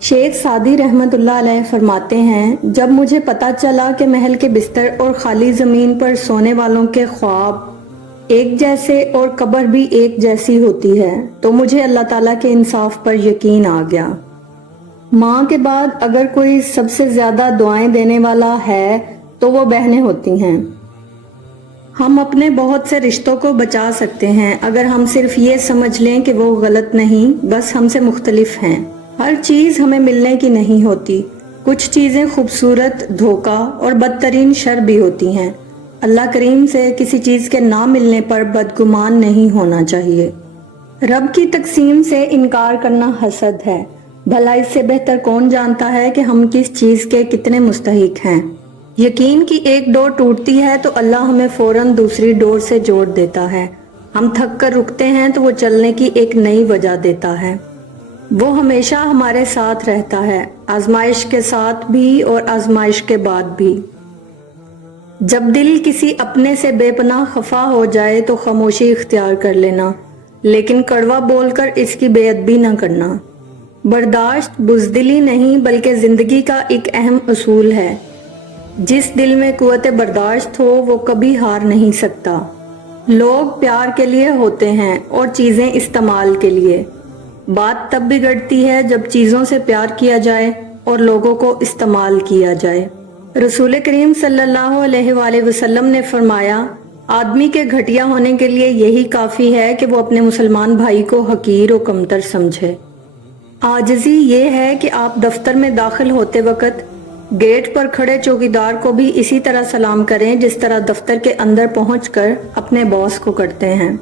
شیخ Saadi رحمت اللہ علیہ فرماتے ہیں، جب مجھے پتا چلا کہ محل کے بستر اور خالی زمین پر سونے والوں کے خواب ایک جیسے اور قبر بھی ایک جیسی ہوتی ہے تو مجھے اللہ تعالیٰ کے انصاف پر یقین آ گیا۔ ماں کے بعد اگر کوئی سب سے زیادہ دعائیں دینے والا ہے تو وہ بہنیں ہوتی ہیں۔ ہم اپنے بہت سے رشتوں کو بچا سکتے ہیں اگر ہم صرف یہ سمجھ لیں کہ وہ غلط نہیں، بس ہم سے مختلف ہیں۔ ہر چیز ہمیں ملنے کی نہیں ہوتی، کچھ چیزیں خوبصورت، دھوکہ اور بدترین شر بھی ہوتی ہیں۔ اللہ کریم سے کسی چیز کے نہ ملنے پر بدگمان نہیں ہونا چاہیے۔ رب کی تقسیم سے انکار کرنا حسد ہے، بھلا اس سے بہتر کون جانتا ہے کہ ہم کس چیز کے کتنے مستحق ہیں۔ یقین کی ایک ڈور ٹوٹتی ہے تو اللہ ہمیں فوراً دوسری ڈور سے جوڑ دیتا ہے۔ ہم تھک کر رکتے ہیں تو وہ چلنے کی ایک نئی وجہ دیتا ہے۔ وہ ہمیشہ ہمارے ساتھ رہتا ہے، آزمائش کے ساتھ بھی اور آزمائش کے بعد بھی۔ جب دل کسی اپنے سے بے پناہ خفا ہو جائے تو خاموشی اختیار کر لینا، لیکن کڑوا بول کر اس کی بے ادبی نہ کرنا۔ برداشت بزدلی نہیں بلکہ زندگی کا ایک اہم اصول ہے۔ جس دل میں قوت برداشت ہو وہ کبھی ہار نہیں سکتا۔ لوگ پیار کے لیے ہوتے ہیں اور چیزیں استعمال کے لیے۔ بات تب بگڑتی ہے جب چیزوں سے پیار کیا جائے اور لوگوں کو استعمال کیا جائے۔ رسول کریم صلی اللہ علیہ وآلہ وسلم نے فرمایا، آدمی کے گھٹیا ہونے کے لیے یہی کافی ہے کہ وہ اپنے مسلمان بھائی کو حقیر و کمتر سمجھے۔ عاجزی یہ ہے کہ آپ دفتر میں داخل ہوتے وقت گیٹ پر کھڑے چوکیدار کو بھی اسی طرح سلام کریں جس طرح دفتر کے اندر پہنچ کر اپنے باس کو کرتے ہیں۔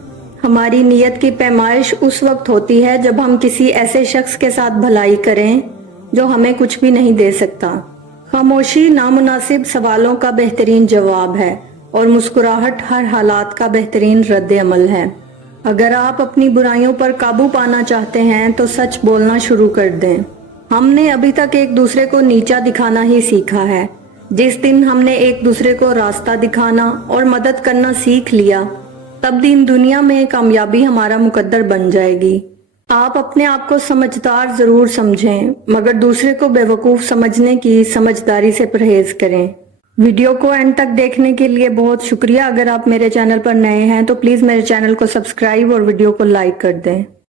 ہماری نیت کی پیمائش اس وقت ہوتی ہے جب ہم کسی ایسے شخص کے ساتھ بھلائی کریں جو ہمیں کچھ بھی نہیں دے سکتا۔ خاموشی نامناسب سوالوں کا بہترین جواب ہے اور مسکراہٹ ہر حالات کا بہترین رد عمل ہے۔ اگر آپ اپنی برائیوں پر قابو پانا چاہتے ہیں تو سچ بولنا شروع کر دیں۔ ہم نے ابھی تک ایک دوسرے کو نیچا دکھانا ہی سیکھا ہے۔ جس دن ہم نے ایک دوسرے کو راستہ دکھانا اور مدد کرنا سیکھ لیا، تب دن دنیا میں کامیابی ہمارا مقدر بن جائے گی۔ آپ اپنے آپ کو سمجھدار ضرور سمجھیں، مگر دوسرے کو بے وقوف سمجھنے کی سمجھداری سے پرہیز کریں۔ ویڈیو کو اینڈ تک دیکھنے کے لیے بہت شکریہ۔ اگر آپ میرے چینل پر نئے ہیں تو پلیز میرے چینل کو سبسکرائب اور ویڈیو کو لائک کر دیں۔